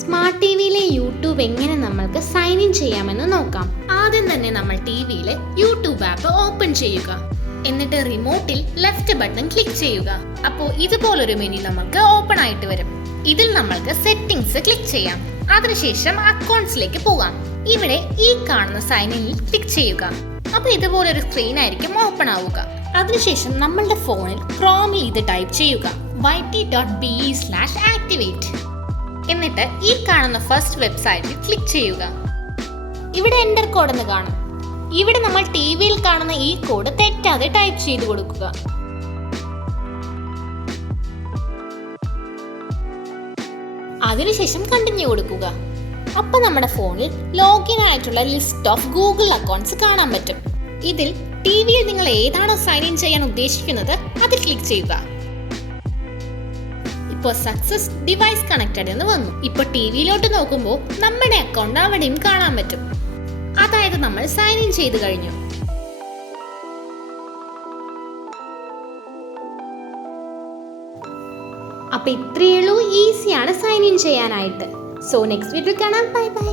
Smart T വിയിലെ YouTube എങ്ങനെ നമ്മൾക്ക് സൈൻ ഇൻ ചെയ്യാമെന്ന് നോക്കാം. ആദ്യം തന്നെ നമ്മൾ ടി വിയിലെ യൂട്യൂബ് ആപ്പ് ഓപ്പൺ ചെയ്യുക. എന്നിട്ട് റിമോട്ടിൽ ലെഫ്റ്റ് ബട്ടൺ ക്ലിക്ക് ചെയ്യുക. അപ്പോൾ ഇതുപോലൊരു മെനു നമുക്ക് ഓപ്പൺ ആയിട്ട് വരും. ഇതിൽ നമ്മൾക്ക് സെറ്റിംഗ്സ് ക്ലിക്ക് ചെയ്യാം. അതിനുശേഷം അക്കൗണ്ട്സിലേക്ക് പോകാം. ഇവിടെ ഈ കാണുന്ന സൈൻ ഇനിൽ ക്ലിക്ക് ചെയ്യുക. അപ്പോൾ ഇതുപോലൊരു സ്ക്രീൻ ആയിരിക്കും ഓപ്പൺ ആവുക. അതിനുശേഷം നമ്മളുടെ ഫോണിൽ ക്രോമിൽ ഇത് ടൈപ്പ് ചെയ്യുക. Y T dot B slash activate എന്നിട്ട് ഈ കാണുന്ന ഫസ്റ്റ് വെബ്സൈറ്റിൽ ക്ലിക്ക് ചെയ്യുക. ഇവിടെ എന്റർ കോഡെന്ന് കാണും. ഇവിടെ നമ്മൾ ടി വിയിൽ കാണുന്ന ഈ കോഡ് തെറ്റാതെ ടൈപ്പ് ചെയ്ത് കൊടുക്കുക. അതിനുശേഷം കണ്ടിന്യൂ കൊടുക്കുക. അപ്പൊ നമ്മുടെ ഫോണിൽ ലോഗിൻ ആയിട്ടുള്ള ലിസ്റ്റ് ഓഫ് ഗൂഗിൾ അക്കൗണ്ട്സ് കാണാൻ പറ്റും. ഇതിൽ ടി വിയിൽ നിങ്ങൾ ഏതാണോ സൈൻ ഇൻ ചെയ്യാൻ ഉദ്ദേശിക്കുന്നത് അത് ക്ലിക്ക് ചെയ്യുക. ഇപ്പോൾ സക്സസ് ഡിവൈസ് കണക്റ്റഡ് എന്ന് വന്നു. ഇപ്പോൾ ടി വിയിലോട്ട് നോക്കുമ്പോൾ നമ്മുടെ അക്കൗണ്ട് അവിടെയും കാണാൻ പറ്റും. അതായത് നമ്മൾ സൈൻ ഇൻ ചെയ്ത് കഴിഞ്ഞു. അപ്പൊ ഇത്രയേ ഉള്ളൂ ഈസിയാണ് സൈൻ ഇൻ ചെയ്യാനായിട്ട്. സോ നെക്സ്റ്റ് വീഡിയോ കാണാം. Bye bye